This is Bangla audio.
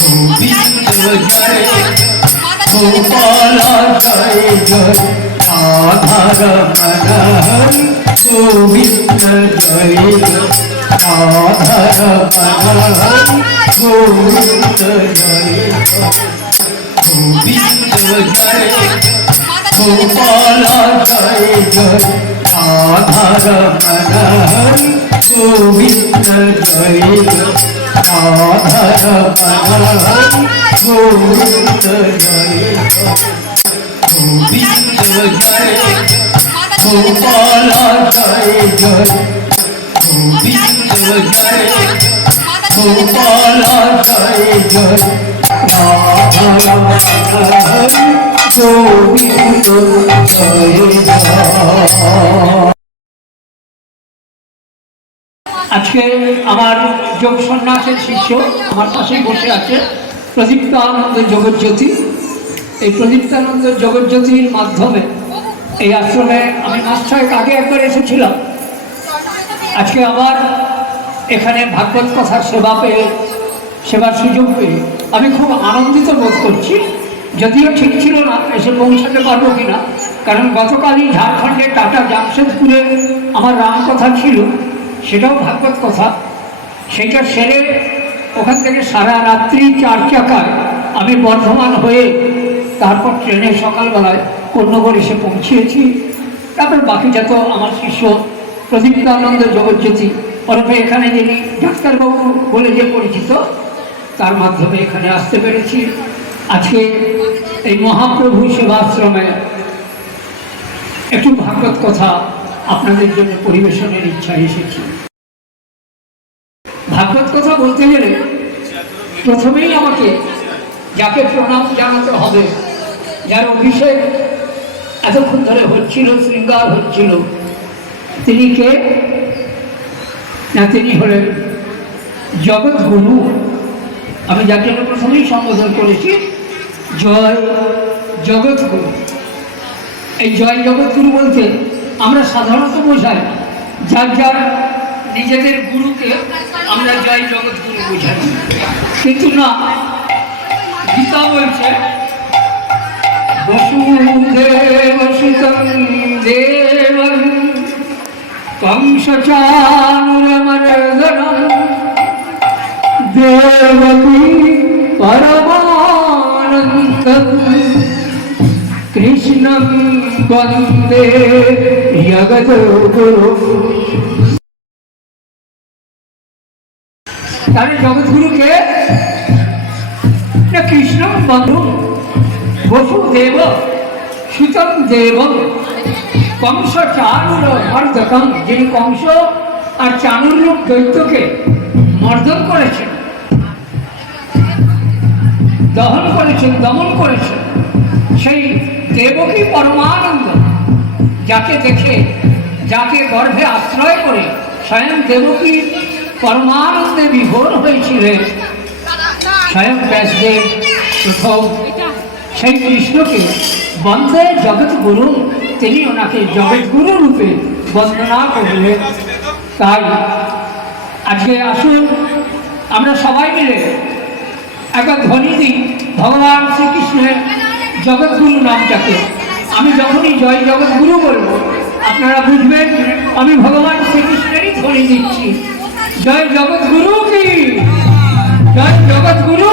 গোবিন্দ জয় গোপাল জয় জয় রাধার মনোহর গোবিন্দ জয় রাধার মনোহর গোবিন্দ জয় গোবিন্দ জয় গোপাল জয় জয় রাধার মনোহর গোবিন্দ জয় রাধার মনোহর গোবিন্দ জয় গোবিন্দ জয় গোপাল জয় জয় গোবিন্দ জয় গোপাল জয় জয় রাধার মনোহর গোবিন্দ জয় জয়। আজকে আমার যোগ সন্ন্যাসের শিষ্য আমার পাশেই বসে আছে প্রদীপ্তানন্দ জগজ্যোতি। এই প্রদীপ্তানন্দ জগজ্যোতির মাধ্যমে এই আশ্রমে আমি মাস 6 আগে একবার এসেছিলাম। আজকে আবার এখানে ভাগবত কথার সেবার সুযোগ পেয়ে আমি খুব আনন্দিত বোধ করছি। যদিও ঠিক ছিল না এসে পৌঁছাতে পারবো কিনা, কারণ গতকালই ঝাড়খণ্ডের টাটা জামশেদপুরে আমার রামকথা ছিল, সেটাও ভাগবত কথা। সেইটা সেরে ওখান থেকে সারা রাত্রি 4 চাকায় আমি বর্ধমান হয়ে তারপর ট্রেনে সকালবেলায় কন্যগর এসে পৌঁছিয়েছি। তারপর বাকিটা তো আমার শিষ্য প্রদীপ্তানন্দ জগজ্যোতি ওরফে এখানে যিনি ডাক্তারবাবু বলে যে পরিচিত, তার মাধ্যমে এখানে আসতে পেরেছি। আজকে এই মহাপ্রভু সেবাশ্রমে একটু ভাগবত কথা আপনাদের জন্য পরিবেশনের ইচ্ছা এসেছি। ভাগবত কথা বলতে গেলে প্রথমেই আমাকে যাকে প্রণাম জানাতে হবে, যার অভিষেক এতক্ষণ ধরে হচ্ছিল, শৃঙ্গার হচ্ছিল, তিনি কে না, তিনি হলেন জগৎগুরু। আমি যার জন্য প্রথমেই সম্বোধন করেছি জয় জগৎগুরু। এই জয় জগৎগুরু বলতে আমরা সাধারণত বোঝাই যার যার নিজেদের গুরুকে আমরা জয় জগৎগুরু বোঝাই, কিন্তু না, গীতা বলছে বসুদেব সুতং দেবং কংসচানুরমর্দনং দেবকী পরমানন্দং কৃষ্ণং বন্দে জগদ্গুরু। তাহলে জগৎগুরুকে কৃষ্ণ বন্ধু বসুদেব সুতং দেব কংস চানুর মর্দকং, যিনি কংস আর চানুর রূপ দৈত্যকে মর্দন করেছেন, দহন করেছেন, দমন করেছেন, সেই দেবকী পরমানন্দ, যাকে দেখে, যাকে গর্ভে আশ্রয় করে স্বয়ং দেবকী পরমানন্দে বিভোর হয়েছিলেন স্বয়ং ব্যাসদেব প্রথম, সেই কৃষ্ণকে বন্দে জগৎগুরু, তিনি ওনাকে জগৎগুরু রূপে বন্দনা করলেন। তাই আজকে আসুন আমরা সবাই মিলে একবার ধ্বনি দিই ভগবান শ্রীকৃষ্ণের জগৎগুরু নামটাকে। আমি যখনই জয় জগৎগুরু বলবো আপনারা বুঝবেন আমি ভগবান শ্রীকৃষ্ণেরই ধ্বনি দিচ্ছি। জয় জগৎগুরু কি, জয় জগৎগুরু